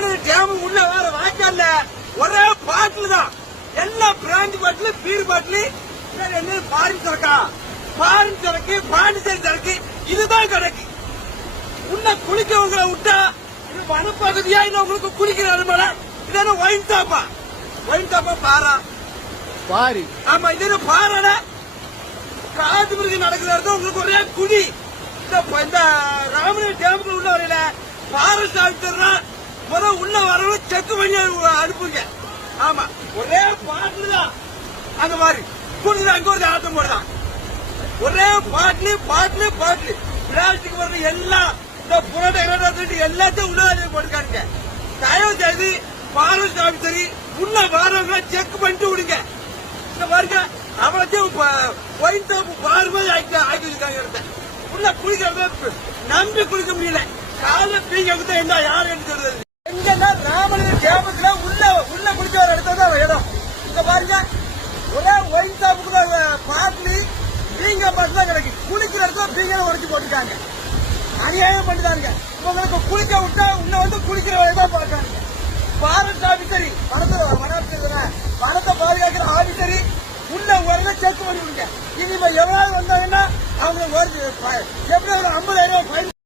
Ramanathapuram dam உள்ள வேற வாய்க்கால ஒரே பாட்டில் தான் எல்லாம் பிராந்தி பாட்டில் பீர் பாட்டில் என்ன பாரின் சரக்கா பாரின் சரக்கு பாண்டிச்சேரி சரக்கு இதுதான் கிடைக்கு. உன்ன குளிக்கவங்களை விட்டா இது வனப்பகுதியா இல்ல உங்களுக்கு குளிக்கிற அனுமதி இதான ஒயின் டாப்பா பாரா பாரி. ஆமா இது பாறான காட்டு பிறகு நடக்கிறது உங்களுக்கு ஒரே குழி. இந்த ராமநாதபுரம் டேமுக்கு உள்ள வரையில ஃபாரஸ்ட் ஆஃபீஸர்னா முதல் உள்ள வரவும் செக் பண்ணி அனுப்புங்க. ஆமா ஒரே பாட்டில் தான் அந்த மாதிரி குடிதான் அங்க ஒரு ஆட்டம் போடுதான் ஒரே பாட்டில் பிளாஸ்டிக் வர்ற எல்லாம் இந்த புரோட்டா எல்லாத்தையும் உள்ள போட்டுக்காருங்க. தயவு செய்து ஃபாரஸ்ட் ஆஃபீஸர் உள்ள வரவங்க செக் பண்ணிட்டு விடுங்க. இந்த பாருங்க அவளையும் ஒயின் டாப் பார்வை ஆக்கி வச்சிருக்காங்க. உள்ள குளிக்கிறது நம்பி குளிக்க முடியல. கால பீங்க என்ன யாரும் எடுக்கிறது எங்கன்னா ராமநாதபுரம் டேமுக்குல உள்ள குளிச்ச ஒரு இடத்துல இடம். இங்க பாருங்க ஒரே ஒயின் டாப்புக்கு பாட்டில் பீங்க பாட்டு தான் கிடைக்கும். குளிக்கிற இடத்துல பீங்க உடைச்சு போட்டுருக்காங்க. அநியாயம் பண்ணிட்டாங்க. உங்களுக்கு குளிக்க விட்டா உன்ன வந்து குளிக்கிற வேலைதான் பாக்குறாங்க. ஃபாரஸ்ட் ஆபீசர் வனத்தை பாதுகாக்கிற ஆபீசர் உள்ள உடனே செக் பண்ணி விடுங்க. இனிமே எவ்வளவு வந்தாங்கன்னா அவங்க எப்படி 50,000 ரூபாய்